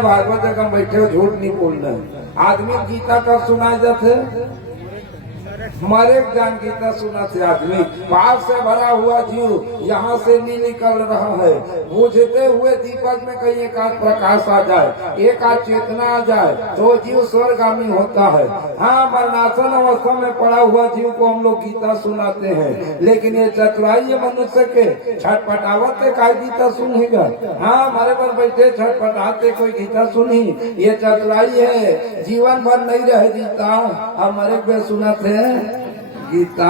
भागवत का बैठे झूठ नहीं बोलना। आदमी गीता का सुनाई जाते हमारे ज्ञान गीता सुना से आदमी पाप से भरा हुआ जीव यहाँ से नहीं निकल रहा है। बुझते हुए दीपक में कहीं एक आध प्रकाश आ जाए, एक आध चेतना आ जाए तो जीव स्वर्गामी होता है। हाँ, मरणासन अवस्था में पड़ा हुआ जीव को हम लोग गीता सुनाते हैं, लेकिन ये चतुराई मनुष्य के छटपटावत से का गीता सुनेगा। हाँ, हमारे पर बैठे छटपटाते कोई गीता सुनी, ये चतुराई है, जीवन भर नहीं रहे गीता। हमारे पे सुनाते हैं गीता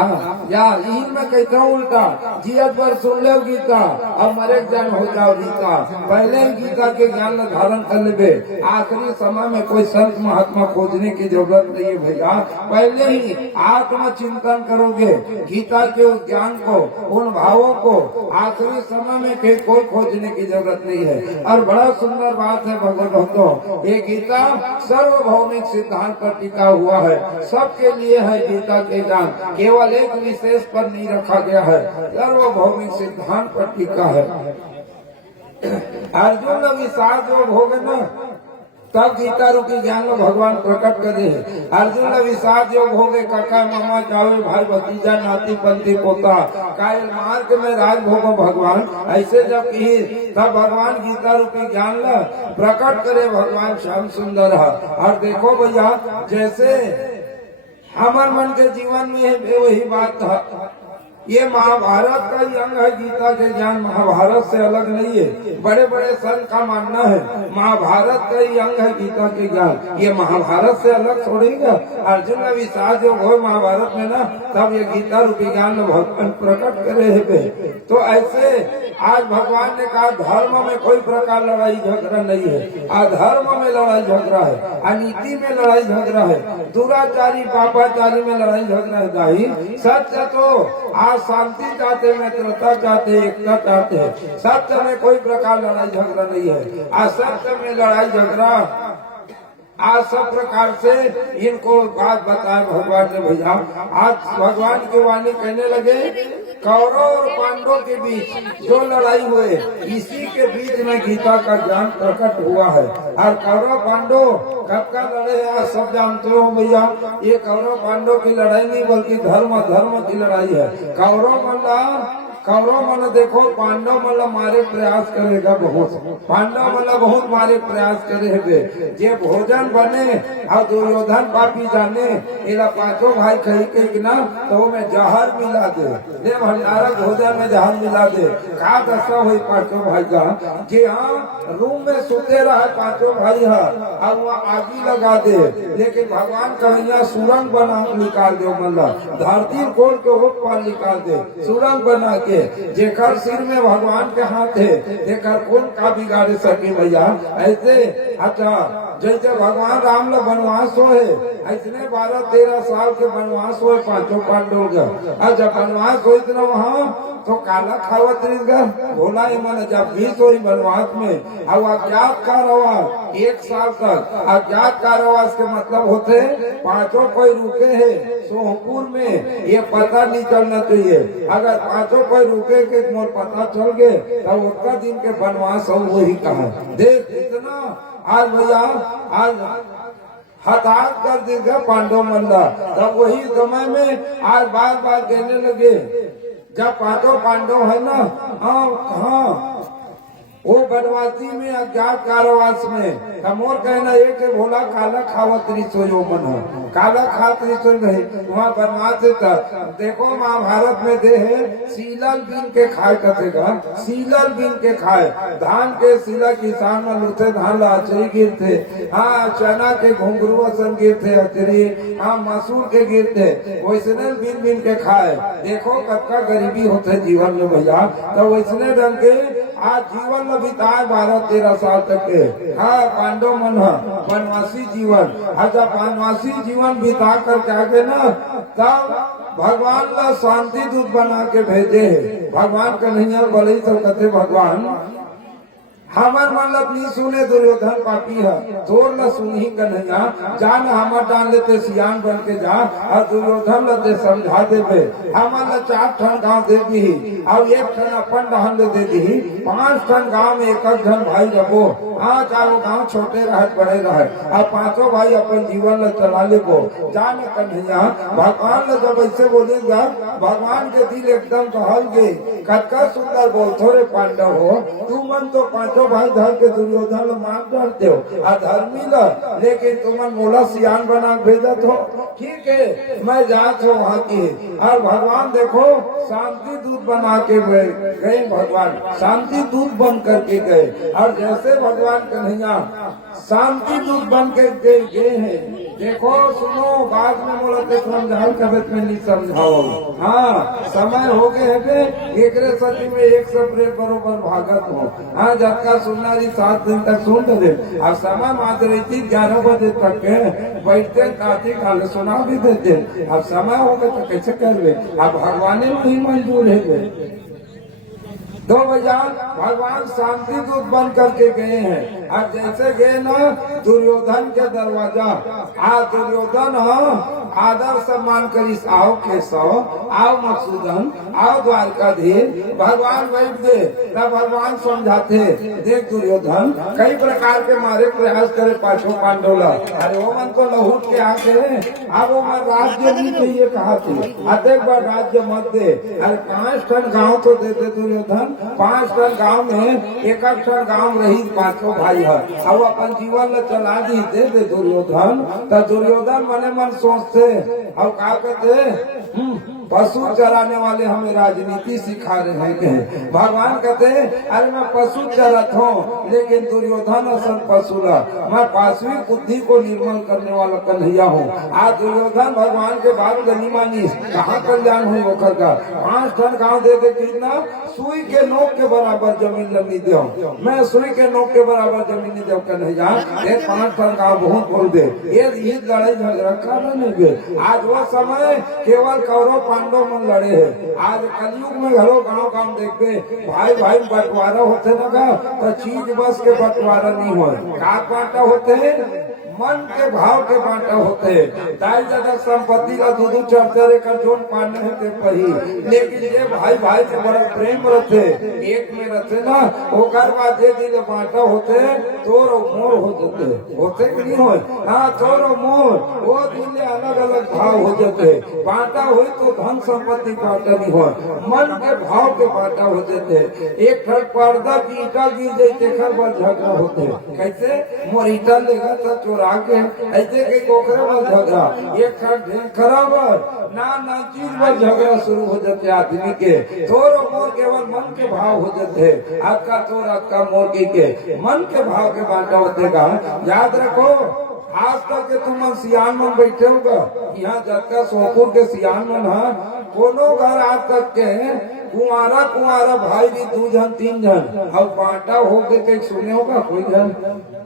यार, इन में कहता हूँ उल्टा, जियत पर सुन लो गीता और मरे ज्ञान हो जाओ गीता। पहले ही गीता के ज्ञान धारण कर ले, आखिरी समय में कोई संत महात्मा खोजने की जरूरत नहीं है भैया। पहले ही आत्म चिंतन करोगे गीता के उस ज्ञान को, उन भावों को, आखिरी समय में कोई खोजने की जरूरत नहीं है। और बड़ा सुंदर बात है भगवत, ये गीता सर्वभौमिक सिद्धांत पर टिका हुआ है, सबके लिए है गीता के ज्ञान, केवल एक विशेष पर नहीं रखा गया है, सर्वभौमिक सिद्धांत पर टिका है। अर्जुन विषाद योग हो गए ना, तब गीता रूपी ज्ञान में भगवान प्रकट करे हैं। अर्जुन विषाद योग हो गए, काका मामा चावे भाई भतीजा नाती पंथी पोता कायल मार्ग में राज भोगो भगवान, ऐसे जब की तब भगवान गीता रूपी ज्ञान ला प्रकट करे भगवान श्याम सुंदर। और देखो भैया, जैसे हमारे मन के जीवन में है वही बात था। ये महाभारत का ही अंग है गीता के ज्ञान, महाभारत से अलग नहीं है। बड़े बड़े संत का मानना है महाभारत का ही अंग है गीता के ज्ञान, ये महाभारत से अलग छोड़ेगा। अर्जुन विषाद जब हो महाभारत में ना, तब ये गीता रूपी ज्ञान भगवान प्रकट करे है। तो ऐसे आज भगवान ने कहा धर्म में कोई प्रकार लड़ाई झगड़ा नहीं है, अधर्म में लड़ाई झगड़ा है, अनीति में लड़ाई झगड़ा है, दुराचारी पापाचारी में लड़ाई झगड़ा है। सत्य तो आज शांति चाहते, मित्रता चाहते, एकता चाहते हैं, सत्य में कोई प्रकार लड़ाई झगड़ा नहीं है। असत्य में लड़ाई झगड़ा आज सब प्रकार से इनको बात बताए भगवान ने भैया। आज भगवान की वाणी कहने लगे कौरव और पांडवों के बीच जो लड़ाई हुए, इसी के बीच में गीता का ज्ञान प्रकट हुआ है। और कौरव पांडव कब का लड़े आज सब जानते हो भैया। ये कौरव पांडव की लड़ाई नहीं बल्कि धर्म धर्म की लड़ाई है। कौरव मतलब देखो, पांडव मतलब मारे प्रयास करेगा बहुत, पांडव मतलब बहुत मारे प्रयास करे जे भोजन बने और दुर्योधन पापी जाने, इला पांचों भाई कही के ना तो में जहर मिला दे, भंडारा भोजन में जहर मिला दे। का दशा हुई पांचों भाई का, जे हाँ रूम में सोते रहे पांचों भाई है और वहाँ आगी लगा दे, लेकिन भगवान कहिया सुरंग बना निकाल दो, मतलब धरती कोड़ के वो पार निकाल दे, सुरंग बना के। जेकर सिर में भगवान के हाथ है, जेकर कौन का बिगाड़ सके भैया। ऐसे अच्छा जैसे भगवान राम ला वनवास हो है, ऐसने 12-13 साल के वनवास हो पांचों पांडव का। जब वनवास हो इतना वहाँ तो काला खावत भोला ही मन जब 20 हो वनवास में, और अज्ञात कारावास 1 साल तक। अज्ञात कारावास के मतलब होते पांचों कोई रुके है सोहपुर में, ये पता नहीं चलना चाहिए। अगर पांचों कोई रुके के मोर पता चल गए तब उतना दिन के वनवास हो वही कहा। देख इतना आज भैया आज हताश कर देगा पांडव मंडा। तब वही समय में आज बार बार कहने लगे जब पांचों पांडव है ना, हाँ वो बनवासी में अज्ञात कारावास में कमोर कहना एक भोला काला खावत रिसो मन है, काला खात रिसो गए वहाँ बनवास था। देखो महाभारत में दे है सीलल बीन के खाए कथेगा, सीलल बीन के खाए, धान के सीला किसान में लुथे धान लाचरी गिरते, हाँ चना के घुंघरू असन गिरते अचरी, हाँ मसूर के गिरते, वैसने बीन बीन के खाए। देखो कतका गरीबी होते जीवन में भैया। तो वैसने ढंग के आज जीवन में बिताए 12-13 साल तक के। हाँ पांडव मन वनवासी जीवन, जब वनवासी जीवन बिता करके आगे ना, तब भगवान का शांति दूत बना के भेजे है। भगवान कन्हैया बोले तो कहते भगवान हमर मतलब नहीं सुने दुर्योधन पापी है, तोर न सुनही कन्हैया, जान हमर डाल लेते सियान बन के जा, और दुर्योधन लते समझा देवे, हमर ल 4 ठन गाँव दे दी, और 1 ठन अपन डहन ले दे दी, 5 ठन गाँव में 1 जन भाई रहो, हाँ चारों गाँव छोटे रहे बड़े रहे, और 5 भाई अपन जीवन ल चला लेबो। जान कन्हैया भगवान ल जब ऐसे बोलेगा, भगवान के दिल एकदम कहल गे, कतका सुंदर बोलथो रे पांडव हो, तू मन तो 5 भाई धर के दुर्योधन मार डरते हो, अधर्मी ल, लेकिन तुमन मोला सियान बना भेजत हो, ठीक है मैं जात हो वहाँ की। और भगवान देखो शांति दूत बना के गए, भगवान शांति दूत बन करके गए, और जैसे भगवान कन्हैया शांति दूत बन के गए हैं, देखो सुनो बाद में बोला के समझाओ, कभी में नहीं समझाओ, हाँ समय हो गए है, एक सती में 1 सप्रे बरोबर भागत हो, हाँ जबका सुनना 7 दिन तक सुन दे, और समय मात्र 11 बजे तक के बैठते काटी खाले सुना भी देते, अब समय हो गए तो कैसे कर ले, अब भगवान में ही मंजूर है। 2 बजा भगवान शांति दूत बन करके गए हैं, और जैसे गए ना दुर्योधन के दरवाजा, दुर्योधन आदर सम्मान करीस, आओ केशव, आओ मधुसूदन, आओ द्वारकाधीश, भगवान बैठ गए, तब भगवान समझाते, देख दुर्योधन कई प्रकार के मारे प्रयास करे 5 पांडवला, अरे वो मन तो लहूट के आके, अब वो मन राज्य नहीं चाहिए कहा थी, देख बार राज्य मत दे, अरे 5 ठन गाँव तो दे दे दुर्योधन, 5 ठन गाँव में 1 ठन गाँव रही 5 भाई है, अब अपन जीवन ल चला दी दे दे दुर्योधन, तो दुर्योधन मने मन सोचते, अब क्या कहते पशु चराने वाले हमें राजनीति सिखा रहे हैं, भगवान कहते अरे मैं पशु चरत हूँ, लेकिन दुर्योधन असल पशु ला, मैं पाशवी बुद्धि को निर्मल करने वाला कन्हैया हूँ। आज दुर्योधन भगवान के बात गनी मानी, कहाँ कल्याण हुई होकर का, 5 ठन गाँव दे दे, कितना सुई के नोक के बराबर जमीन लगी दे, मैं सुई के नोक के बराबर जमीन दे कन्हैया, 5 ठन गाँव बहुत बोल दे, ये लड़ाई झगड़ा कर नहीं। आज वो समय केवल कौरव पांडव में लड़े हैं, आज कलयुग में घरों गाँव गाँव देखते भाई भाई बंटवारा होते लगा, तो चीज बस के बंटवारा नहीं हो, का बांटा होते हैं, मन के भाव के बांटा होते हैं, दाई जगह संपत्ति का 2-2 4-4 एकड़ जोन पाने होते पही, लेकिन ये भाई भाई से बड़ा प्रेम रहते, एक में रहते ना, ओकर बाद जे दिल बांटा होते तोर मोर हो जाते, होते कि नहीं हो, हाँ तोर मोर वो दिल अलग अलग भाव हो जाते, बांटा हुई तो धन संपत्ति बांटा नहीं हो, मन के भाव के बांटा हो जाते, एक फट पर्दा की ईटा गिर जाते खर पर झगड़ा होते, कैसे मोर ईटा लेगा तो चोरा के, ऐसे के कोकरे पर झगड़ा, एक खराब ना चीज पर झगड़ा शुरू हो जाते आदमी के, तोर मोर केवल मन के भाव हो जाते, आपका तोर आपका मोर के मन के भाव के बांटा होते का, याद रखो। आज तक के तुम सियान मन बैठे होगा, यहाँ जबका सोपुर के सियान मन है, कोनो घर आज तक के कुंवारा भाई भी 2 जन 3 जन, अब बांटा हो गए कहीं सुने होगा कोई जन,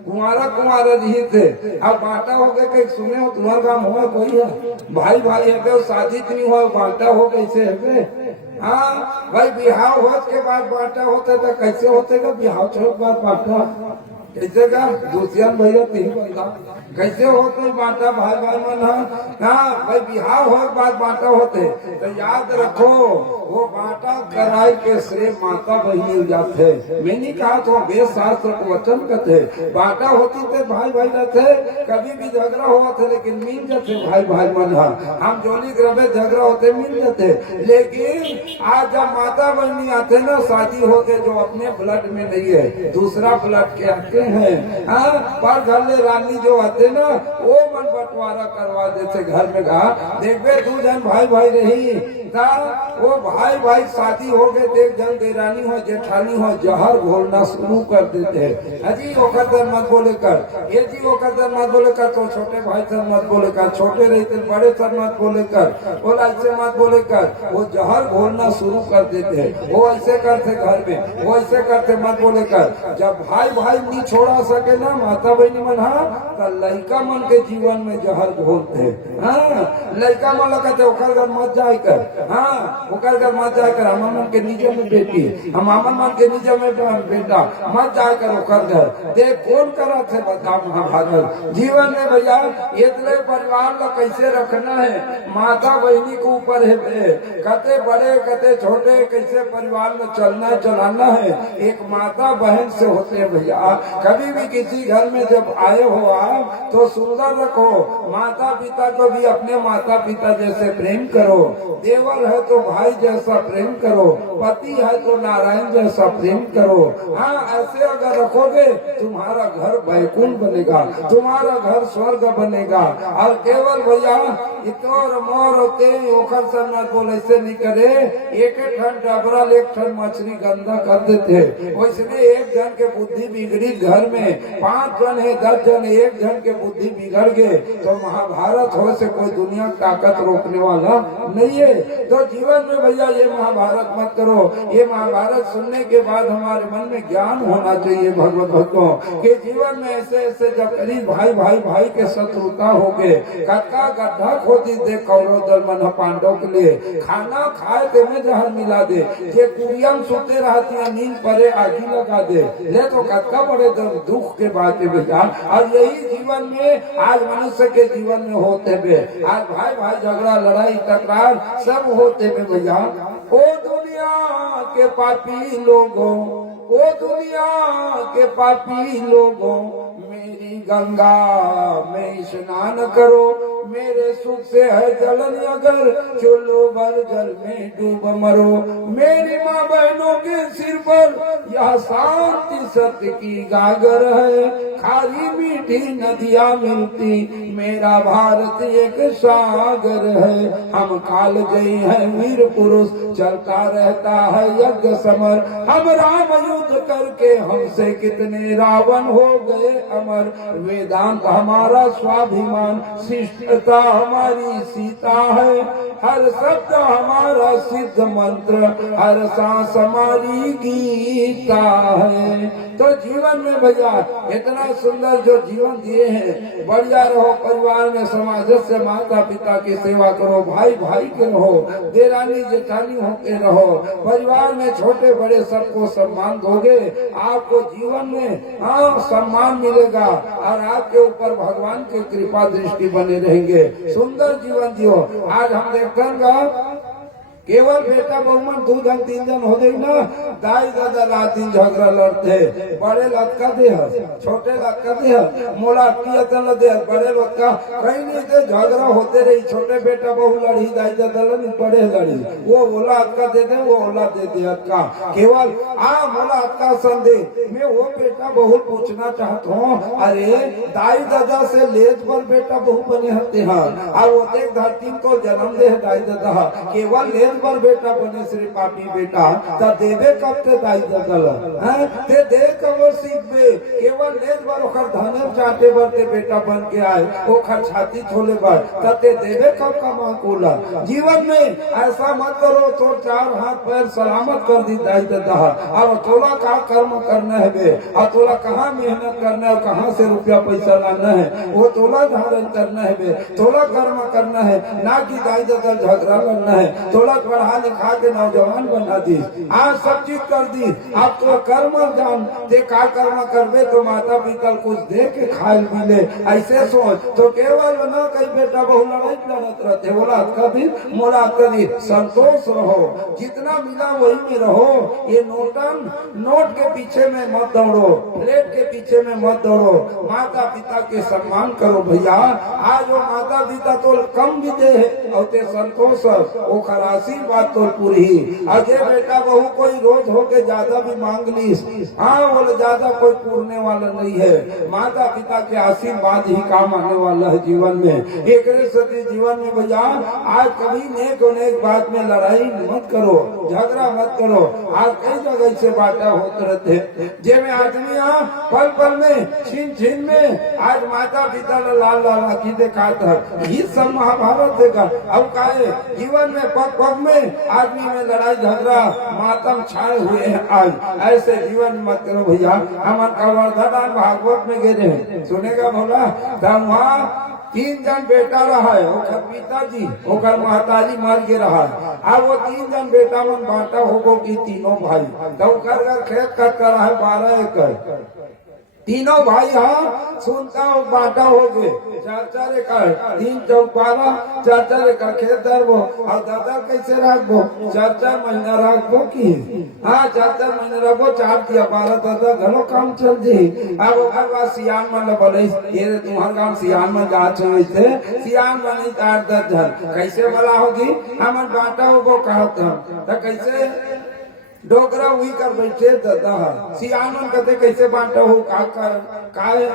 कुंवारा जी थे, अब बांटा हो गए कहीं सुने हो, तुम्हारा काम हुआ कोई है, भाई भाई है शादी नहीं हुआ, बांटा हो कैसे है, हाँ भाई बिहाव हो के बाद बांटा होता तो कैसे होते का, बिहाव छोड़ बाद बांटा कैसे का, दूसरा भैया 3 बंदा कैसे होते बांटा भाई भाई मन है, भाई बिहाव हो बाद बांटा होते, तो याद रखो वो बांटा कराई के श्रेय माता बहनी जाते, मैंने कहा तो वेद शास्त्र को वचन कहते, बांटा होती थे भाई भाई रहते, कभी भी झगड़ा हुआ थे लेकिन मिल जाते भाई भाई मन है, हम जोली ग्रह झगड़ा होते मिल जाते, लेकिन आज जब माता बहनी आते ना शादी होते, जो अपने ब्लड में नहीं है दूसरा ब्लड के आते हैं, पर घर रानी जो आते ना वो मन बंटवारा करवा देते घर में, कहा देखबे 2 जन भाई भाई रही, वो भाई भाई शादी हो गए, 1 जन देरानी हो जेठानी हो जहर घोलना शुरू कर देते हैं, अजी ओकर मत बोले कर, ये जी ओकर मत बोले कर, तो छोटे भाई सर मत बोले कर, छोटे रहते बड़े सर मत बोले कर, बोला ऐसे मत बोले कर, वो जहर घोलना शुरू कर देते हैं, वो ऐसे करते घर में, वो ऐसे करते मत बोले कर, जब भाई भाई नहीं छोड़ा सके ना माता बहनी मन, तो लड़का मन के जीवन में जहर घोलते, लड़का मन लगते ओकर घर मत जाए कर, हाँ वो कर मत जाकर हम मन के नीचे में बेटी हम अमन मन के नीचे में बेटा मत जाकर ओकर घर देख कौन करा थे बता महाभारत जीवन में भैया इतने परिवार को कैसे रखना है माता बहनी के ऊपर है कते बड़े कते छोटे कैसे परिवार में चलना चलाना है एक माता बहन से होते हैं भैया। कभी भी किसी घर में जब आए हो आप तो सुंदर रखो माता पिता को भी अपने माता पिता जैसे प्रेम करो देवर है तो भाई जैसा प्रेम करो पति है तो नारायण जैसा प्रेम करो। हाँ ऐसे अगर रखोगे तुम्हारा घर वैकुंठ बनेगा तुम्हारा घर स्वर्ग बनेगा। और केवल भैया इतोर मोर होते ओखर सर मत बोल ऐसे नहीं करे एक ठन डबरल एक ठन मछली गंदा कर देते वैसे एक जन के बुद्धि बिगड़ी घर में 5 जन है 10 जन एक जन के बुद्धि बिगड़ गए तो महाभारत हो से कोई दुनिया ताकत रोकने वाला नहीं है। तो जीवन में भैया ये महाभारत मत करो। ये महाभारत सुनने के बाद हमारे मन में ज्ञान होना चाहिए भगवत भक्तों के जीवन में ऐसे ऐसे जब करीब भाई भाई भाई के शत्रुता हो गए कक्का गड्ढा खोदी दे कौरव दल मन पांडव के लिए खाना खाए ते में जहर मिला दे ये कुरियम सोते रहती नींद परे आगी लगा दे ले तो कक्का बड़े दुख के बात है भैया। और यही जीवन में आज मनुष्य के जीवन में होते हुए आज भाई भाई झगड़ा लड़ाई तकरार सब होते हुए भैया। ओ दुनिया के पापी लोगों ओ दुनिया के पापी लोगों मेरी गंगा में स्नान करो मेरे सुख से है जलन अगर चलो भर जल में डूब मरो। मेरी माँ बहनों के सिर पर यह शांति सत्य की गागर है खारी मीठी नदियाँ मिलती मेरा भारत एक सागर है। हम काल जयी है वीर पुरुष चलता रहता है यज्ञ समर हम राम युद्ध करके हमसे कितने रावण हो गए अमर। वेदांत हमारा स्वाभिमान शिष्टता हमारी सीता है हर शब्द हमारा सिद्ध मंत्र हर सांस हमारी गीता है। तो जीवन में भैया इतना सुंदर जो जीवन दिए हैं बढ़िया रहो परिवार में समाज से माता पिता की सेवा करो भाई भाई के रहो देरानी जेठानी होके रहो परिवार में छोटे बड़े सबको सम्मान दोगे आपको जीवन में सम्मान मिलेगा और आपके ऊपर भगवान की कृपा दृष्टि बने रहेंगे सुंदर जीवन जियो। आज हम देखते केवल बेटा बहुमन 2 जन 3 जन हो गई ना दाई दादा रात दिन झगड़ा लड़ते बड़े लटका दे छोटे लटका दे मोला अटकिया दे बड़े लटका कहीं नहीं थे झगड़ा होते रही छोटे बेटा बहु लड़ी दाई दादा लड़ी बड़े लड़ी वो ओला अटका दे दे वो ओला दे दे अटका केवल मोला अटका संदे मैं वो बेटा बहु पूछना चाहता हूँ अरे दाई दादा से लेज पर बेटा बहु बने होते हैं और वो देख धरती को जन्म दे दाई दादा केवल लेज पर बेटा बने श्री पापी बेटा ता देवे कब ते दाई दल हैं ते दे कब सीखबे केवल लेज पर ओकर धन चाटे बरते बेटा बन के आए ओकर छाती छोले बर ता ते देवे कब का माकूला। जीवन में ऐसा मत करो तो 4 हाथ पैर सलामत कर दी दाई दादा अब तोला का कर्म करना है बे और तोला कहाँ मेहनत करना है कहाँ से रुपया पैसा लाना है वो तोला धारण करना है बे तोला कर्म करना है ना कि दाई दादा झगड़ा करना है तोला पढ़ा लिखा के नौजवान बना दी आज सब चीज कर दी आप तो कर्म जान दे का कर्म करबे तो माता पिता कुछ दे के खाए मिले ऐसे सोच तो केवल न कई बेटा बहु लड़त रहते बोला कभी मोला कभी संतोष रहो जितना मिला वही में रहो। ये नोट के पीछे में मत दौड़ो प्लेट के पीछे में मत दौड़ो माता पिता के सम्मान करो भैया। आज वो माता पिता तो कम भी दे और ते संतोष वो खरासी बात तो पूरी अगे बेटा बहू कोई रोज होके ज्यादा भी मांग ली बोले ज्यादा कोई पूरने वाला नहीं है माता पिता के आशीर्वाद ही काम आने वाला है जीवन में। एक सती जीवन में भैया आज कभी नेक बात में लड़ाई मत करो झगड़ा मत करो। आज कई जगह से बातें होते रहते जेमे आदमी पल पल में छीन में आज माता पिता लाल लाल आखी दिखाता है ये सब महाभारत देगा अब का जीवन में पग पग सब में आदमी में लड़ाई झगड़ा मातम छाए हुए हैं आज। ऐसे जीवन मत करो भैया। हमार कवर्धन भागवत में गिरे सुनेगा बोला तब वहाँ 3 जन बेटा रहा है, ओकर पिताजी ओकर महतारी मर गे रहा है। अब वो 3 जन बेटा मन बांटा होगो की तीनों भाई तो ओकर घर खेत कट कर रहा है 12 एकड़। तीनों भाई हाँ सुनता हो बांटा हो गए 4-4 एकड़ 3 चौक 12 4-4 एकड़ खेत धरबो और दादा कैसे रखबो 4-4 महीना रखबो की हाँ 4-4 महीना रखबो 4 दिया 12 दादा घरो काम चल जी। अब ओकर बाद सियान मन बोले ये तुम्हार गांव सियान में जांच हुई थे सियान बनी 8-10 जन कैसे भला होगी हमन बांटा होगो कहता तो कैसे डोकरा वही कर बैठे दादा सियान मन कहते कैसे बांटा हो का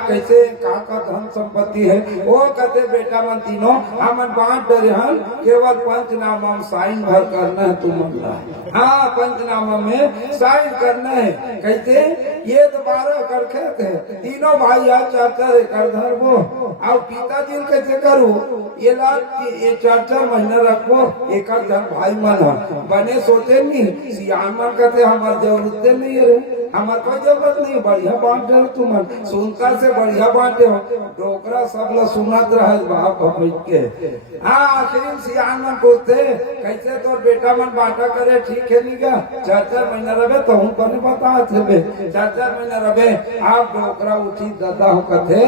कैसे का धन संपत्ति है वो कहते बेटा मन तीनों हमन बांट डरे हन केवल पंचनामा में साइन भर करना है तुम हाँ पंचनामा में साइन करना है। कहते ये 12 एकड़ खेत है तीनों भाई आज 4-4 एकड़ धरबो और पिताजी कैसे करू ये लाख ये 4-4 महीने रखबो एक जन भाई मन बने सोचे नहीं सियान मन कहते हमार जरूरत नहीं है हमार कोई जरूरत नहीं बढ़िया बांट दे तुम सुनता से बढ़िया बांटे हो डोकरा सब लोग सुनत रहे बाप बैठ के हाँ आखिर सियान मन पूछते कैसे तो बेटा मन बांटा करे ठीक है नहीं क्या 4-4 महीना रहे तो हम कने बता थे 4-4 महीना रहे आप डोकरा उठी दादा हो कथे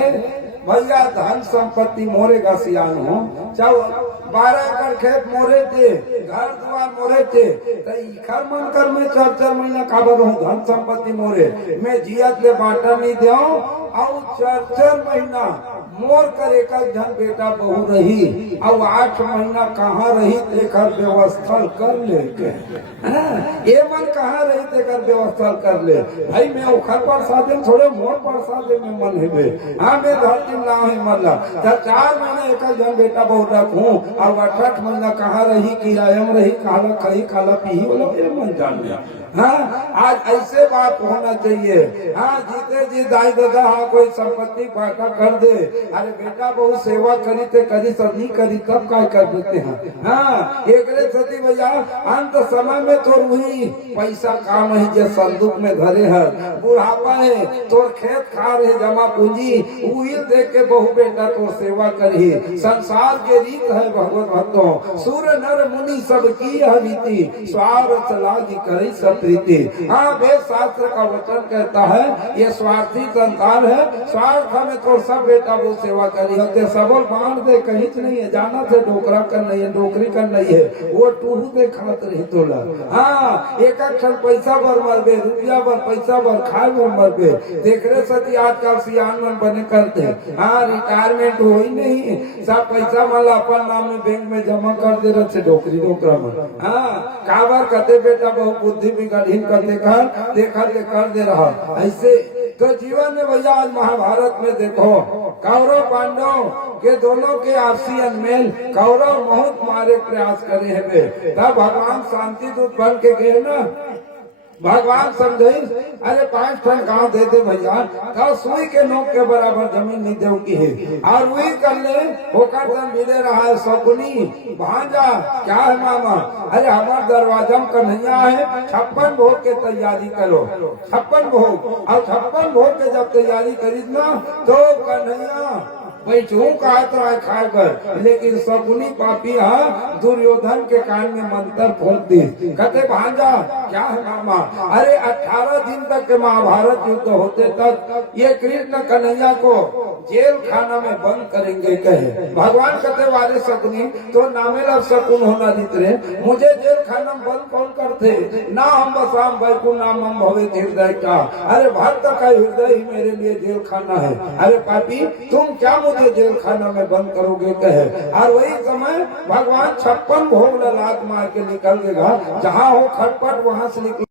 भैया धन संपत्ति मोरेगा सियान हो चाहे 12 एकड़ खेत मोरे थे घर द्वार मोरे थे घर मन कर में 4-4 महीना काबर हूँ धन संपत्ति मोरे मैं जियत ले बांटा नहीं दे और 4-4 महीना मोर कर एक जन बेटा बहू रही और 8 महीना कहाँ रही तेकर व्यवस्था कर ले ये मन कहाँ रही तेकर व्यवस्था कर ले भाई मैं उखर पर साधे थोड़े मोर पर साधे में मन है हाँ मैं धरती ना है मतलब 4 महीने एक जन बेटा बहू रखूं और 8 महीना कहाँ रही किराया में रही खाला खाई खाला पी बोलो ये मन जान लिया। हाँ आज ऐसे बात होना चाहिए। हाँ जीते जी दाई दादा हाँ कोई संपत्ति बांटा कर दे अरे बेटा बहुत सेवा करी ते करी सब नहीं करी तब काय कर देते हैं। हाँ एक सती भैया अंत समय में तो वही पैसा काम है जो संदूक में धरे है बुढ़ापा है तो खेत खा रहे जमा पूंजी वही देख के बहु बेटा तो सेवा करी संसार के रीत है भगवत भक्तों सूर्य नर मुनि सब की यह रीति स्वार्थ लागी करी सब प्रीति। हाँ वेद शास्त्र का वचन कहता है ये स्वार्थी संसार है स्वार्थ में तो सब बेटा वो सेवा करी होते सबल बांध दे कहीं नहीं है जाना से डोकरा कर नहीं है डोकरी कर नहीं है वो टूहू दे खात रही तोला। हाँ एक क्षण पैसा भर मरबे रुपया भर पैसा भर खाए भर मरबे देख रहे सती आजकल सियान मन बने करते हाँ रिटायरमेंट हो ही नहीं सब पैसा माला अपन नाम में बैंक में जमा कर दे रहे डोकरी डोकरा में। हाँ काबर कहते बेटा बहुत बुद्धि बिगड़हीन कर देखा कर दे रहा ऐसे तो जीवन में भैया आज महाभारत में देखो कौरव पांडव के दोनों के आपसी अनमेल कौरव बहुत मारे प्रयास करे है तब भगवान शांति दूत बन के गए ना भगवान समझे अरे 5 टन गाँव दे दे भैया तो सुई के नोक के बराबर जमीन नहीं दे की है और वही कर ले होकर तन मिले रहा है सकुनी भांजा क्या है मामा अरे हमारे दरवाजा में कन्हैया है 56 भोग के तैयारी करो 56 भोग और 56 भोग के जब तैयारी करी ना तो कन्हैया बैठू का खाकर लेकिन सकुनी पापी दुर्योधन के कान में मंत्र फूंक दी कहते भांजा क्या है मामा अरे 18 दिन तक के महाभारत युद्ध होते तक ये कृष्ण कन्हैया को जेल खाना में बंद करेंगे कहे भगवान कहते वाले सकुनी तो नामेला शकुन होना जितरे मुझे जेल खाना में बंद कौन करते ना हम बसाम बैकु नाम हम भवे हृदय का अरे भक्त का हृदय ही मेरे लिए जेल खाना है अरे पापी तुम क्या मुझे जेल खाना में बंद करोगे कहे और वही समय भगवान 56 भोग लात मार के निकल गएगा जहाँ हो खटपट वहां से निकल